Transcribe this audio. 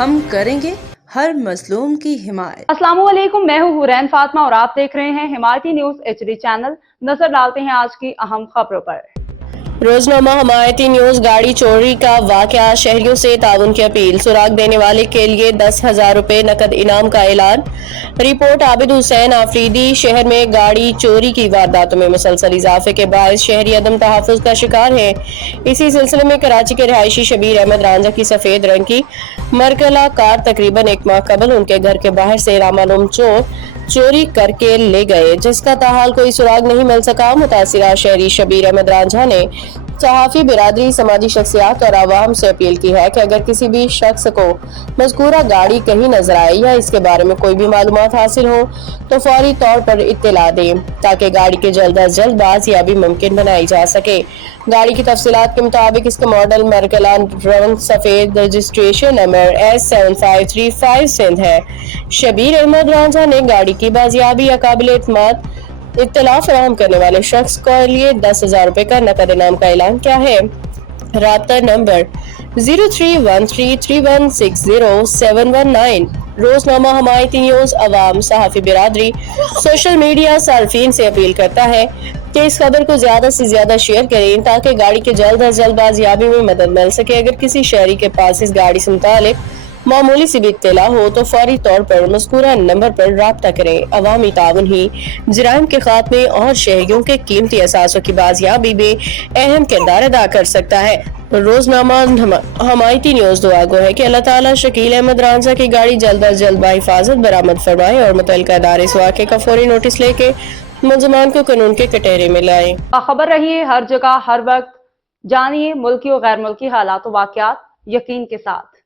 हम करेंगे हर मजलूम की हिमायत। अस्सलाम वालेकुम, मैं हूँ हुरैन फातिमा और आप देख रहे हैं हिमायती न्यूज HD चैनल। नजर डालते हैं आज की अहम खबरों पर। रोजनामा हिमायती न्यूज। गाड़ी चोरी का वाकया, शहरियों से ताउन की अपील। सुराग देने वाले के लिए 10,000 रुपए नकद इनाम का ऐलान। रिपोर्ट आबिद हुसैन आफरीदी। शहर में गाड़ी चोरी की वारदातों में मुसलसल इजाफे के बायस शहरी अदम तहफ़्फ़ुज़ का शिकार है। इसी सिलसिले में कराची के रहायशी शबीर अहमद रांझा की सफेद रंग की मरकला कार तकरीबन एक माह कबल उनके घर के बाहर से नामालूम चोर चोरी करके ले गए, जिसका ताहाल कोई सुराग नहीं मिल सका। मुतासिरा शहरी शबीर अहमद रांझा ने सहाफ़ी बिरादरी, समाजी शख्सियात और आवाम से अपील की है कि अगर किसी भी शख्स को मज़कूरा गाड़ी कहीं नजर आए या इसके बारे में कोई भी मालूमात हासिल हो तो फौरी तौर पर इत्तला दें ताकि गाड़ी के जल्द अज जल्द बाजियाबी मुमकिन बनाई जा सके। गाड़ी की तफसीलात के मुताबिक इसका मॉडल मरकला रंग सफेद, रजिस्ट्रेशन नंबर S7535 सिंध है। शबीर अहमद रांझा ने गाड़ी की बाजियाबी या काबिल एतमाद इत्तला फराहम करने वाले शख्स के लिए 10,000 रुपए का नकद इनाम का ऐलान किया है। राब्ता नंबर 0313160719। रोजनामा हिमायती न्यूज अवाम, सहाफ़ी बिरादरी, सोशल मीडिया सार्फिन से अपील करता है कि इस खबर को ज्यादा से ज्यादा शेयर करें ताकि गाड़ी के जल्द अज जल्द बाजियाबी में मदद मिल सके। अगर किसी शहरी के पास इस गाड़ी से मुतालिक मामूली सी भी इत्तला हो तो फौरी तौर पर मज़कूरा नंबर पर राब्ता करें। अवामी ताउन ही जराइम के खात्मे और शहरियों के कीमती असासों की बाजियाबी में अहम किरदार अदा कर सकता है। रोजनामा हिमायती न्यूज दुआ गो है कि अल्लाह ताला शकील अहमद रांझा की गाड़ी जल्द अज जल्द बाहिफाजत बरामद फरमाए और मुतल्लिका अदारे इस वाक़े का फौरी नोटिस लेके मुलज़मान को कानून के कटहरे में लाए। खबर रहिए हर जगह हर वक्त, जानिए मुल्की और गैर मुल्की हालात व वाक़यात यकीन के साथ।